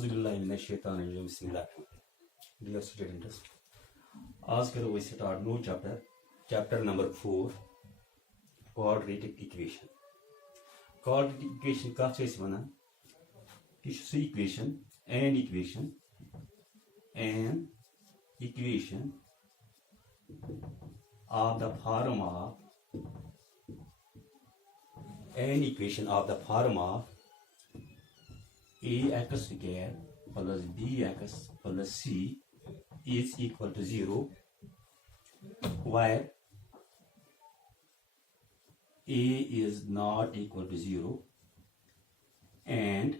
Auzubillahi Bismillah. Dear students, आज करो we start new chapter number 4, quadratic equation. Quadratic equation का चीज़ बना? इस equation and equation of the form of an equation of the form of ax square plus bx plus c is equal to 0, where a is not equal to 0 and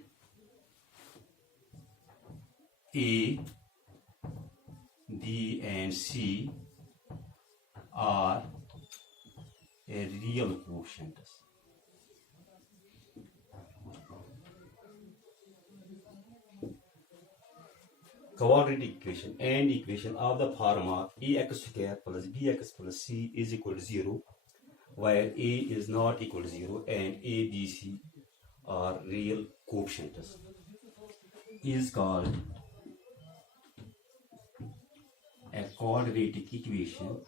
a, b and c are a real quotients. Quadratic equation and equation of the form of ax square plus bx plus c is equal to 0, where a is not equal to 0 and a, b, c are real quotients, is called a quadratic equation.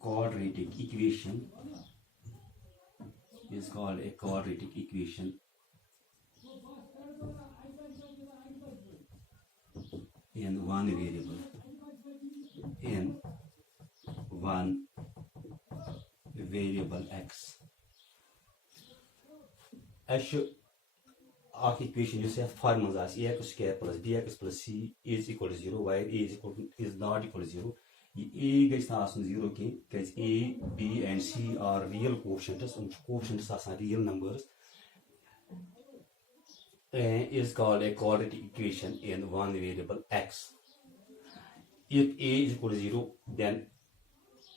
Quadratic equation is called a quadratic equation in one variable, x. Our equation is formula as ax square plus bx plus c is equal to 0, while a is not equal to 0. A gets not 0 because a, b and c are real quotients, and quotients are real numbers, is called a quadratic equation in one variable x. If a is equal to 0, then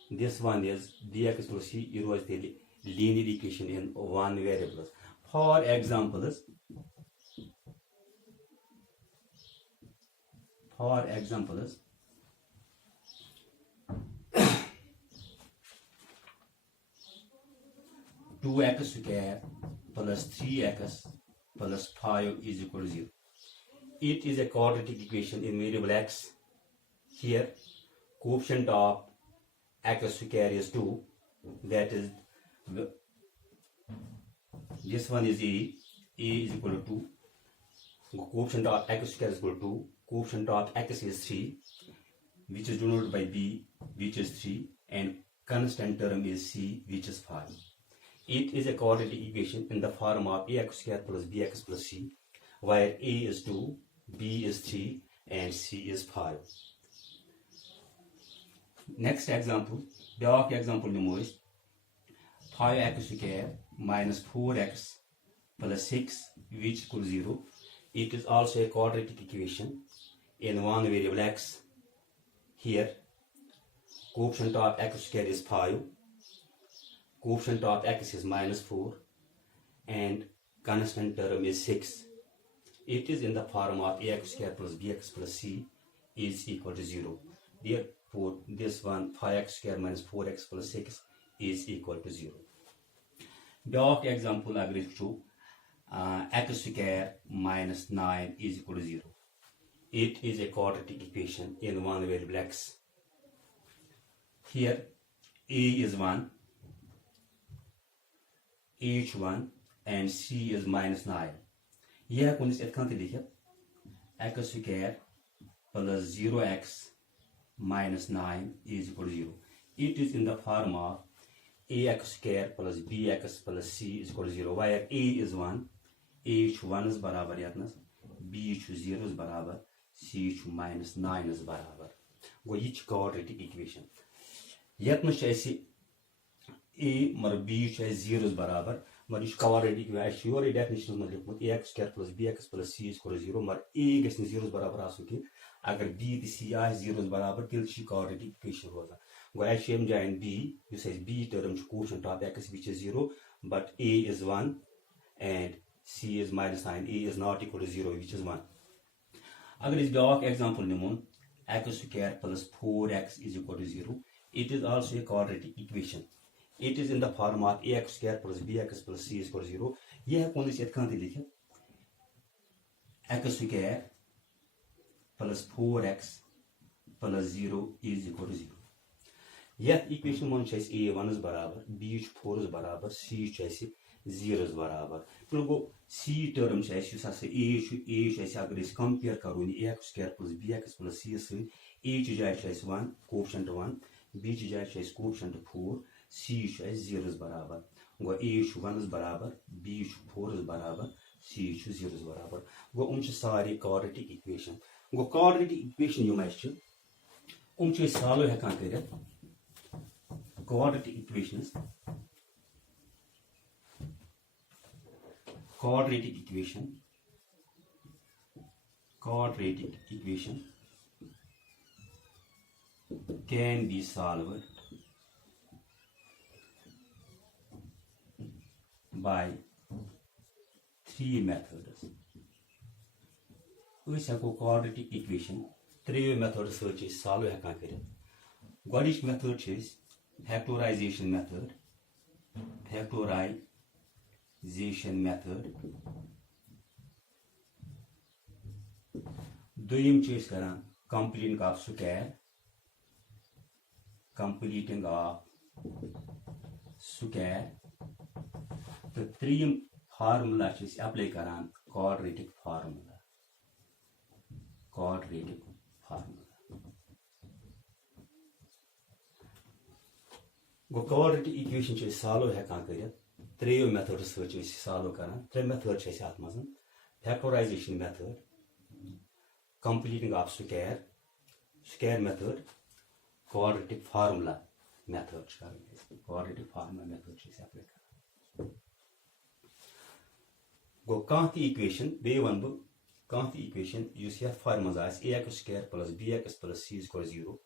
this one is bx plus c is the linear equation in one variable. For examples, two x square plus 3x plus 5 is equal to 0. It is a quadratic equation in variable x. Here, coefficient of x square is 2. That is, this one is a is equal to 2. Coefficient of x square is equal to 2. Coefficient of x is 3, which is denoted by b, which is 3, and constant term is c, which is 5. It is a quadratic equation in the form of ax square plus bx plus c, where a is 2, b is 3, and c is 5. Next example, the example number 5x square minus 4x plus 6, which equals 0. It is also a quadratic equation in one variable x. Here, coefficient of x square is 5, coefficient of x is minus 4, and constant term is 6. It is in the form of ax square plus bx plus c is equal to 0. Therefore, this one 5x square minus 4x plus 6 is equal to 0. The example agrees to x square minus 9 is equal to 0. It is a quadratic equation in one variable x. Here, a is 1, h 1, and c is minus 9. यह कौन सी एकांत लिखे x square plus 0x minus 9 is equal to 0. It is in the form of ax square plus bx plus c is equal to 0, where a is 1, h 1 is barabar yatnas, b is 0 is barabar, c is minus 9 is barabar. Go each quadratic equation. Yatnas ऐसे a mar b is 0 is barabar. Mar is quadratic equation. Your definition में लिखूँ ax square plus bx plus c is equal to 0. Mar a gas 0 is barabar आसुकी. अगर b to c is 0 is barabar, till she quadratic equation होगा. Go ऐसे हम जाएं b, you say b term quotient of x which is 0, but a is 1 and c is minus 9. A is not equal to 0, which is 1. अगर इस block example निमों x square plus 4x is equal to 0. It is also a quadratic equation. It is in the form of ax square plus bx plus c is equal to 0. यह कौन सी एकांत लिखे x square plus 4x plus 0 is equal to 0. Yet equation 1 is a1 is barabar, b is 4 is barabar, c is 0 is barabar. So c term is a agar is compare karo ax square plus bx plus c is a is 1 coefficient 1, b is coefficient 4, c is 0 is barabar. Go a is 1 is barabar, b is 4 is barabar, c is 0 is barabar. Go sari quadratic equation. Go quadratic equation you might solve hekan karit. Quadratic equations. Quadratic equation can be solved by 3 methods. We have quadratic equation 3 methods search is solve hekan karit. Godish method is factorization method. Doyim चीज करा completing of square. The 3 formula is apply करा quadratic formula. Go quadratic equation is solve hekan karit. 3 methods search is solve करा. 3 methods is atmazan. Factorization method, completing of square method, quadratic formula method. Quadratic formula method is apply. Go count the equation. B1 count the equation. You see formula as ax square plus bx plus c is equal to 0.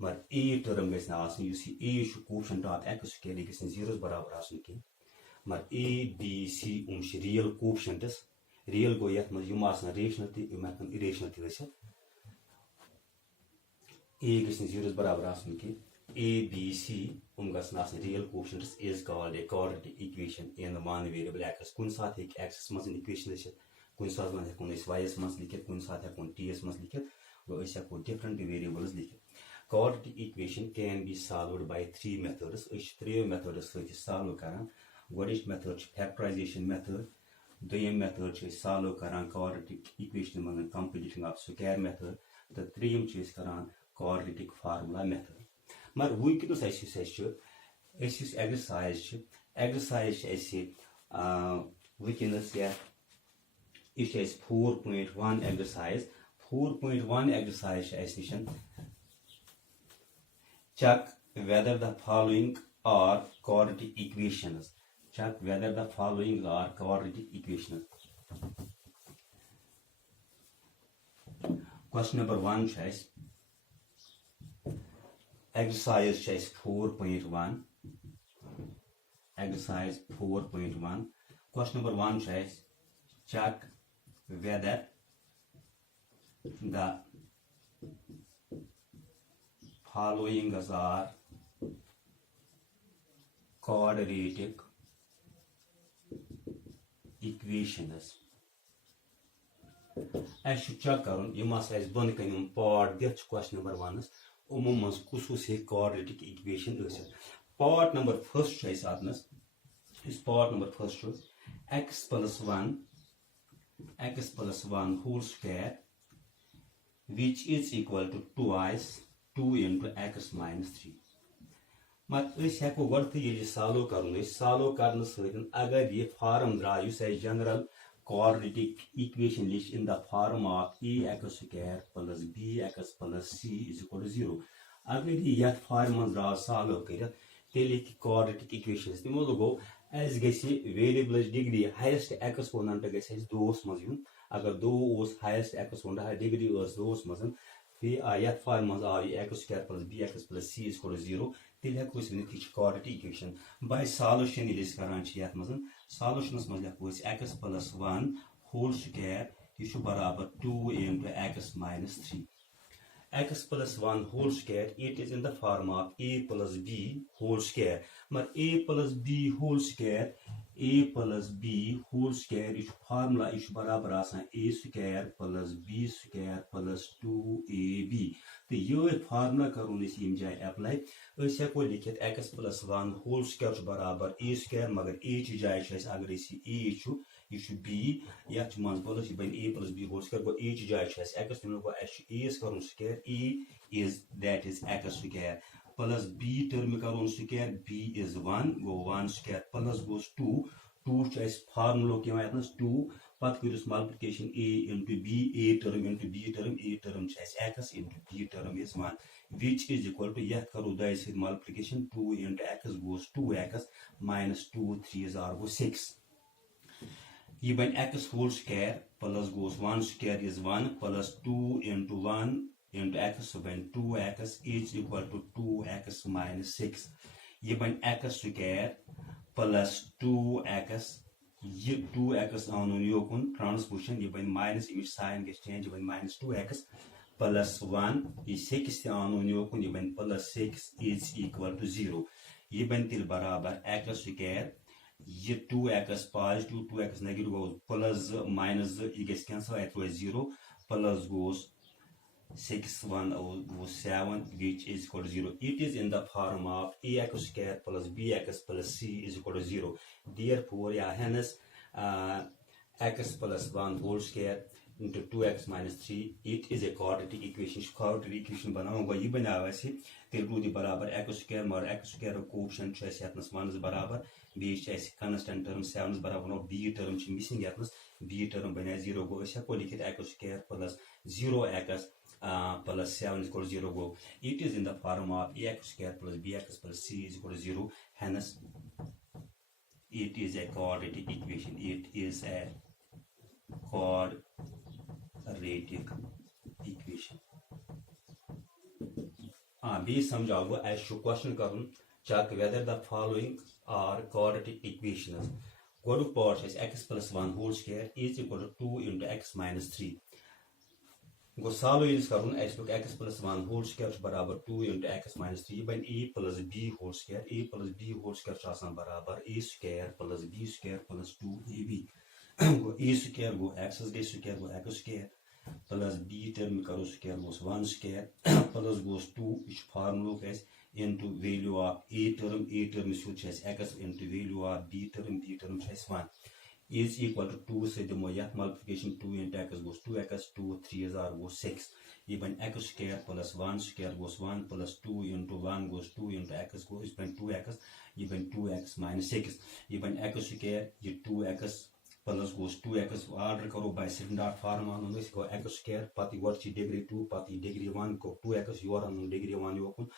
But a term is now you see a is quotient of x square is 0 barabar asun ki. But a b c real quotient is real go yet mas yum asna rational ti yum akan irrational ti wese. A is 0 barabar asun ki. A b c gas nas real quotient is called a quadratic equation in the one variable x. Kun sath ek x mas equation is kun sath mas kun is y mas likhet kun sath kun t mas likhet go is ko different variables likhet. Quadratic equation can be solved by 3 methods. Which 3 methods which solve karan. What is method? Factorization method. The method is solve karan quadratic equation man completing of square method. The 3 is karan quadratic formula method. But we can do exercise. Exercise is we can say it is 4.1 exercise. 4.1 exercise is check whether the following are quadratic equations. Check whether the following are quadratic equations. Question number 1 says exercise says 4.1. Exercise 4.1. Question number 1 says check whether the following are quadratic equations. I should check on you must as one can part this question number 1 is must kusu quadratic equation is part number first choice is part number first choice x plus 1 whole square which is equal to twice 2 into x minus 3. But we have to work the solve karne certain agar ye form draw you say general quadratic equation list in the form of ax square plus bx plus c is equal to 0. Agar ye form draw solve kare tele quadratic equations timo logo as gesi variable degree highest exponent gesi dos mazun agar do highest exponent degree was dos mazun yet form x square plus bx plus c is equal to 0. Till have quadratic equation. By solution it is current yet mazan. Solution is x plus 1 whole square is barabar 2 into x minus 3. X plus 1 whole square it is in the form of a plus b whole square. मगर a plus b whole square a plus b whole square यह formula यह बराबर आसान a square plus b square plus 2ab तो ये formula करो यम जाए apply हेको लिखित x plus 1 whole square बराबर a square मगर a ची जाए अगर a यह b ये मन प्लस यह बन a plus b whole square go a ची जाए x गो a करो square a is that is x square plus b term करो square b is 1 go 1 square plus goes 2 formula क्या 2 पत करिस multiplication a into b a term into b term a term x into b term is 1 which is equal to यह करो दाय से multiplication 2 into x goes 2x minus 2 3 are go 6 ये बन x whole square plus goes 1 square is 1 plus 2 into 1 into x when 2x is equal to 2x minus 6 ये बन x square plus 2x ये 2x आनो योकुन transposition ये बन minus image sign के change बन माइनस 2x plus 1 ये 6 आनो योकुन ये बन plus 6 is equal to 0 ये बन तिल बराबर x square ये 2x positive 2x negative goes plus minus ये gets cancel at 0 plus goes 6 1 goes 7 which is equal to 0 it is in the form of ax square plus bx plus c is equal to 0 therefore yeah hence x plus 1 whole square into 2x minus 3 it is a quadratic equation बनाऊंगा ये बनावा से तेल रूदी बराबर x square मगर x square coefficient छ यतनस 1 बराबर b छ कांस्टेंट टर्म 7 बराबर और b टर्म छ मिसिंग यतनस b टर्म बने 0 गो ऐसा को लिखित x square plus 0x plus 7 is equal to 0 go it is in the form of ax square plus bx plus c is equal to 0 hence it is a quadratic equation it is a quadratic equation be समझाओ as to question करूँ check whether the following are quadratic equations go to part is x plus 1 whole square is equal to 2 into x minus 3 गो सालो इस करूँ x plus 1 whole square बराबर 2 into x minus 3 बन a plus b whole square आसान बराबर a square plus b square plus 2ab go a square go x go square go x square plus b term करो square goes 1 square plus goes 2 इस formula कैस into value of a term is x into value of b term is 1 is equal to 2 से दमो यह multiplication 2 into x goes 2x 2 3 are goes 6 even x square plus 1 square goes 1 plus 2 into 1 goes 2 into x goes 2x even 2x minus 6 even x square ये 2x plus goes 2x order करो by second dot form on this go x square pati virtue degree 2 pati degree 1 को 2x your on degree 1 योकुन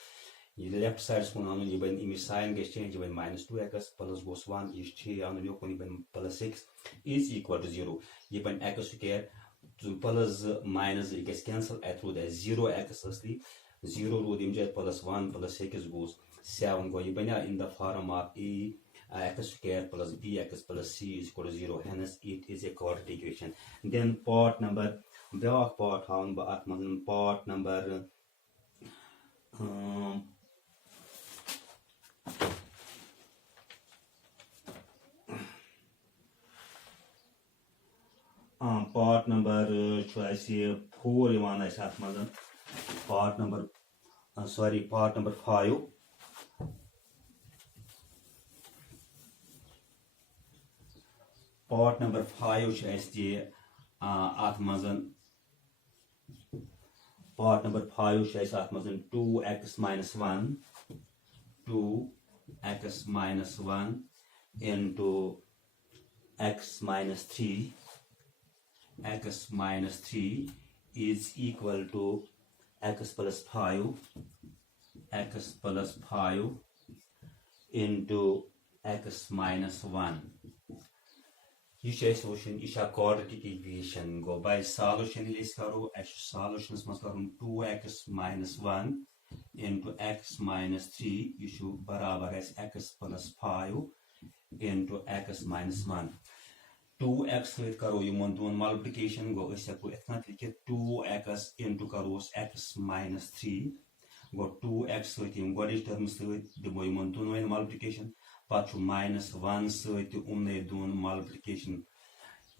ये left side को आनो ये बन image sign के change बन -2x प्लस गोस 1 ये 6 आनो यो को बन +6 इज इक्वल टू 0 ये बन x स्क्वायर प्लस माइनस ये gets cancel at root 0x असली 0 रूट इम जे +1 +6 गोस 7 गो ये बन in the form of a x square plus bx plus c is equal to 0 hence it is a quadratic equation then part number back part on part number part number choice 4 Ivan ऐसे आत मज़न part number part number 5 part number 5 choice आत मज़न part number 5 choice आत मज़न 2x minus 1 2x minus 1 into x minus 3 x minus 3 is equal to x plus 5 into x minus 1 ये solution is a quadratic equation go by solution list करो solutions मस करूँ 2x minus 1 into x minus 3 ये बराबर है x plus 5 into x minus 1 2x with करो Yemen दोन multiplication गो इसे को इतना लिखे 2x into करो x minus 3 गो 2x सहित गोडच टर्म सहित दिमो यमन दोनों मल्टिप्लिकेशन पत् -1 सहित उमने दोन मल्टिप्लिकेशन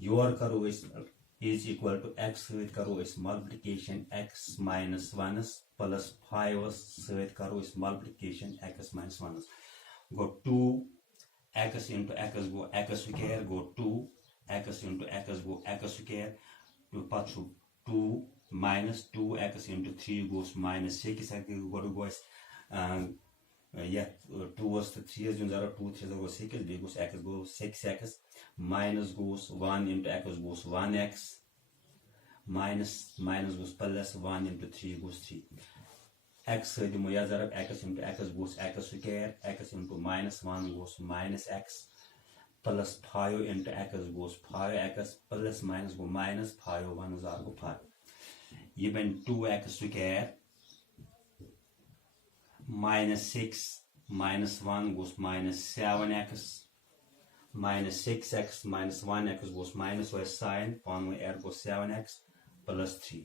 योर करो इज इक्वल टू x सहित करो मल्टिप्लिकेशन x -1 प्लस 5 सहित करो मल्टिप्लिकेशन x -1 गो 2x into x गो x स्क्वायर गो 2x into x गो x स्क्वायर पत् 2 minus 2x into 3 goes minus 6 goes yeah 2 was the 3 is 0 2 3 goes 6 b goes x goes 6x minus goes 1 into x goes 1x minus goes plus 1 into 3 goes 3 x the moya zarab x into x goes x square x into minus 1 goes minus x plus 5 into x goes 5x plus minus go minus 5 1 is go 5 ये बन 2x square -6 -1 goes -7x -6x -1x goes minus y sin on y r goes 7x plus 3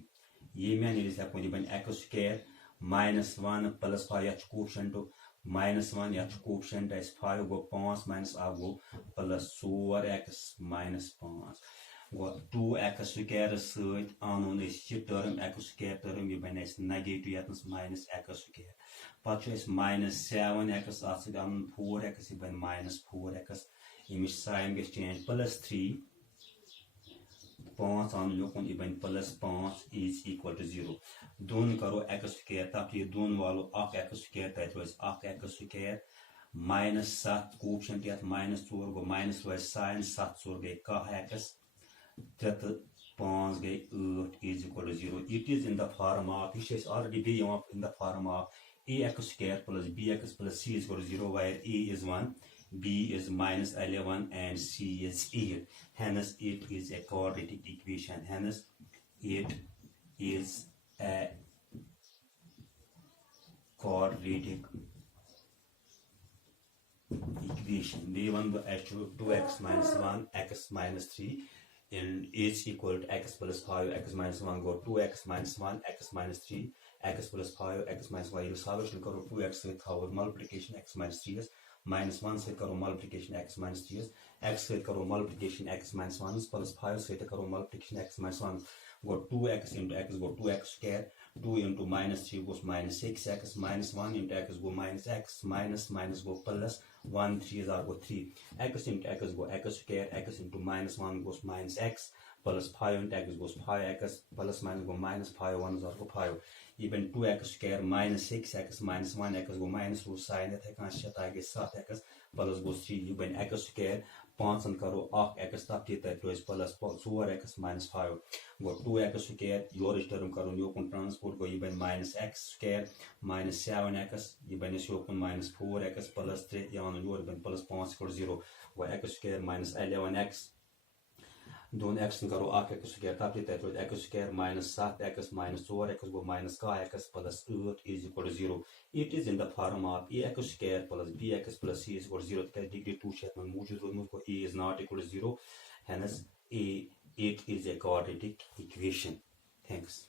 ये में निलिस है कोई बन x square -1 plus 5 या coefficient -1 या coefficient is 5 गो 5 minus आ गो plus 4x minus 5 2x square सहित unknown term x square term यह बन नेगेटिव यस माइनस x स्क्वायर पत् -7x अत आन 4x यह बन -4x यमिश साइन ग चेंज प्लस 3 5 आन योकुन यह बन प्लस 5 इज इक्वल टू 0 दोन करो x स्क्वायर तब ये दोन वालो x स्क्वायर तत रोज x स्क्वायर -7 कोएफिशिएंट यत -4 गो माइनस रोज साइन 7 4 गई x 3 5 गई 8 is equal to 0. It is in the form of, this is already be in the form of ax square plus bx plus c is equal to 0, where a is 1, b is -11 and c is 8. Hence it is a quadratic equation. Hence it is a quadratic equation. B1 2x minus 1 x minus 3 and is equal to x plus 5 x minus 1 go 2x minus 1 x minus 3 x plus 5 x minus 1 ये solution करो 2x से Thawar multiplication x minus 3 minus 1 से करो multiplication x minus 3 x से करो multiplication x minus 1 plus 5 से करो multiplication x minus 1 go 2x into x go 2x square 2 into minus 3 goes minus 6x minus 1 into x go minus x minus go plus 1 3 is go 3 x into x go x square x into minus 1 goes minus x plus 5 into x goes 5x plus minus go minus 5 1 is go 5 even 2x square minus 6x minus 1x go minus 2 sin it can shut I get 7x plus goes 3 even x square 5 करो 8x तब तक रोज plus 4x minus 5 go 2x square your term करो योकुन transport गो ये बन -x square minus 7x ये बन योकुन -4x प्लस 3 यान योर बन प्लस 5 को 0 गो x स्क्वायर -11x दोन x करो 8x स्क्वायर तब तक रोज x square -7x -4x go -8x plus 8 is equal to 0. It is in the form of ax square plus bx plus c is equal to 0. Because degree 2 शेत में मौजूद रोज a is not equal to 0. Hence it is a quadratic equation. Thanks.